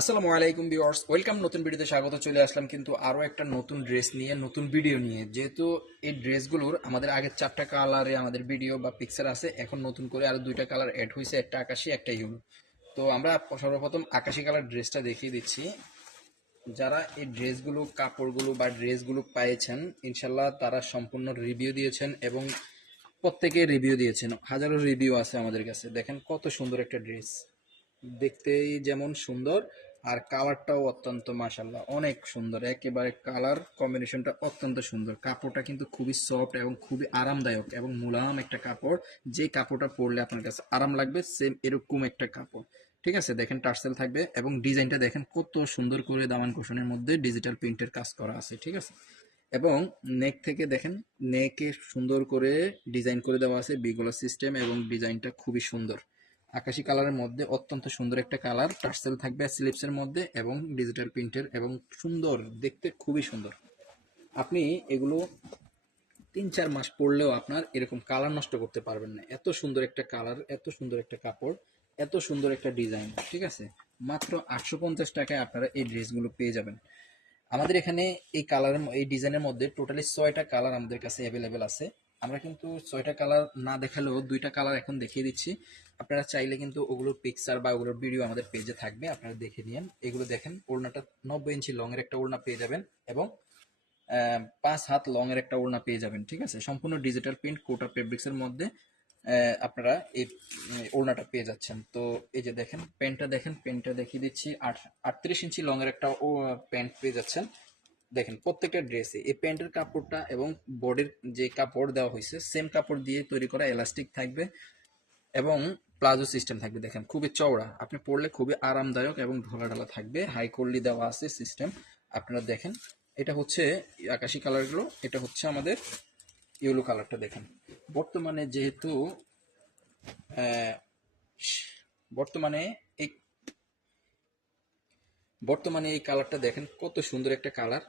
আসসালামু আলাইকুম viewers, welcome, নতুন ভিডিওতে স্বাগত। চলে আসলাম কিন্তু আরও একটা নতুন ড্রেস নিয়ে, নতুন ভিডিও নিয়ে। যেহেতু এই ড্রেসগুলোর আমাদের আগের চারটা কালারে আমাদের ভিডিও বা পিকচার আছে, এখন নতুন করে আরও দুইটা কালার অ্যাড হয়েছে, একটা আকাশি, একটা ইউলো তো আমরা সর্বপ্রথম আকাশি কালার ড্রেসটা দেখিয়ে দিচ্ছি। যারা এই ড্রেসগুলো, কাপড়গুলো বা ড্রেসগুলো পেয়েছেন ইনশাল্লাহ তারা সম্পূর্ণ রিভিউ দিয়েছেন এবং প্রত্যেকে রিভিউ দিয়েছেন। হাজারো রিভিউ আছে আমাদের কাছে। দেখেন কত সুন্দর একটা ড্রেস। দেখতেই যেমন সুন্দর, আর কালারটাও অত্যন্ত মাশাল্লাহ অনেক সুন্দর। একেবারে কালার কম্বিনেশনটা অত্যন্ত সুন্দর। কাপড়টা কিন্তু খুবই সফট এবং খুবই আরামদায়ক এবং মুলায়ম একটা কাপড়। যে কাপড়টা পরলে আপনার কাছে আরাম লাগবে সেম এরকম একটা কাপড়। ঠিক আছে? দেখেন টার্সেল থাকবে এবং ডিজাইনটা দেখেন কত সুন্দর করে দামান কোশনের মধ্যে ডিজিটাল প্রিন্টের কাজ করা আছে, ঠিক আছে? এবং নেক থেকে দেখেন নেকে সুন্দর করে ডিজাইন করে দেওয়া আছে, বিগলা সিস্টেম এবং ডিজাইনটা খুবই সুন্দর। আকাশি কালারের মধ্যে অত্যন্ত সুন্দর একটা কালার। টার্সেল থাকবে স্লিপসের মধ্যে এবং ডিজিটাল প্রিন্টের এবং সুন্দর, দেখতে খুবই সুন্দর। আপনি এগুলো তিন চার মাস পরলেও আপনার এরকম কালার নষ্ট করতে পারবেন না। এত সুন্দর একটা কালার, এত সুন্দর একটা কাপড়, এত সুন্দর একটা ডিজাইন, ঠিক আছে? মাত্র আটশো পঞ্চাশ টাকায় আপনারা এই ড্রেসগুলো পেয়ে যাবেন। আমাদের এখানে এই কালারের এই ডিজাইনের মধ্যে টোটালি ছয়টা কালার আমাদের কাছে অ্যাভেলেবেল আছে। আমরা কিন্তু ছয়টা কালার না দেখালেও দুইটা কালার এখন দেখিয়ে দিচ্ছি। আপনারা চাইলে কিন্তু ওগুলোর পিকচার বা ওগুলোর ভিডিও আমাদের পেজে থাকবে, আপনারা দেখে নিন এগুলো দেখেন, ওড়নাটা নব্বই ইঞ্চি লং এর একটা ওড়না পেয়ে যাবেন এবং পাঁচ হাত লং এর একটা ওড়না পেয়ে যাবেন, ঠিক আছে? সম্পূর্ণ ডিজিটাল প্রিন্ট কোটা ফেব্রিক্স এর মধ্যে আপনারা এই ওড়নাটা পেয়ে যাচ্ছেন। তো এই যে দেখেন প্যান্টটা দেখেন প্যান্টটা দেখিয়ে দিচ্ছি। আট, আটত্রিশ ইঞ্চি লং এর একটা প্যান্ট পেয়ে যাচ্ছেন। দেখেন, প্রত্যেকটা ড্রেসে এই প্যান্টের কাপড়টা এবং বডির যে কাপড় দেওয়া হয়েছে সেম কাপড় দিয়ে তৈরি করা এলাস্টিক থাকবে এবং প্লাজো সিস্টেম থাকবে। দেখেন, খুবই চওড়া। আপনি পরলে খুবই আরামদায়ক এবং ঢোলা ঢালা থাকবে। হাই কোয়ালিটি দেওয়া আছে সিস্টেম আপনারা দেখেন, এটা হচ্ছে আকাশি কালারগুলো এটা হচ্ছে আমাদের ইয়েলো কালারটা দেখেন। বর্তমানে যেহেতু বর্তমানে এই বর্তমানে এই কালারটা দেখেন, কত সুন্দর একটা কালার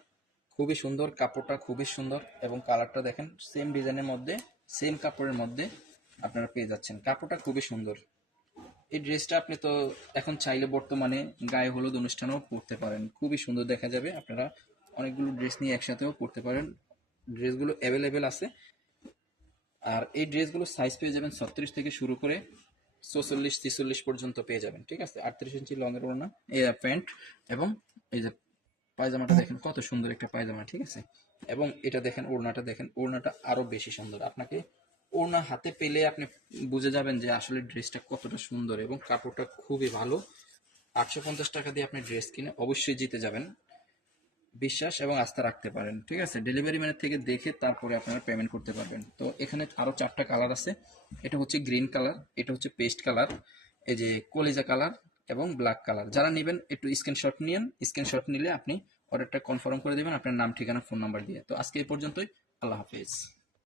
খুবই সুন্দর, কাপড়টা খুবই সুন্দর এবং কালারটা দেখেন সেম ডিজাইনের মধ্যে সেম কাপড়ের মধ্যে আপনারা পেয়ে যাচ্ছেন। কাপড়টা খুবই সুন্দর। এই ড্রেসটা আপনি তো এখন চাইলে বর্তমানে গায়ে হলুদ অনুষ্ঠানেও পরতে পারেন। খুবই সুন্দর দেখা যাবে, আপনারা অনেকগুলো ড্রেস নিয়ে একসাথেও পরতে পারেন। ড্রেসগুলো অ্যাভেলেবেল আছে। আর এই ড্রেসগুলো সাইজ পেয়ে যাবেন ছত্রিশ থেকে শুরু করে চৌচল্লিশ ছেচল্লিশ পর্যন্ত পেয়ে যাবেন, ঠিক আছে? আটত্রিশ ইঞ্চি লং এর ওড়না, এই প্যান্ট এবং এই যে পায়জামাটা দেখেন, কত সুন্দর একটা পায়জামা, ঠিক আছে? এবং এটা দেখেন, ওড়নাটা দেখেন, ওড়নাটা আরও বেশি সুন্দর। আপনাকে ওড়না হাতে পেলে আপনি বুঝে যাবেন যে আসলে ড্রেসটা কতটা সুন্দর এবং কাপড়টা খুবই ভালো। আটশো পঞ্চাশ টাকা দিয়ে আপনি ড্রেস কিনে অবশ্যই জিতে যাবেন। বিশ্বাস এবং আস্থা রাখতে পারেন, ঠিক আছে? ডেলিভারি ম্যানের থেকে দেখে তারপরে আপনারা পেমেন্ট করতে পারবেন। তো এখানে আরও চারটা কালার আছে। এটা হচ্ছে গ্রিন কালার এটা হচ্ছে পেস্ট কালার এই যে কলিজা কালার এবং ব্ল্যাক কালার যারা নেবেন, একটু স্ক্রিনশট নিন স্ক্রিনশট নিলে আপনি অর্ডারটা কনফার্ম করে দেবেন। আপনার নাম, ঠিকানা ফোন নাম্বার দিয়ে। তো আজকে এই পর্যন্তই। আল্লাহ হাফেজ।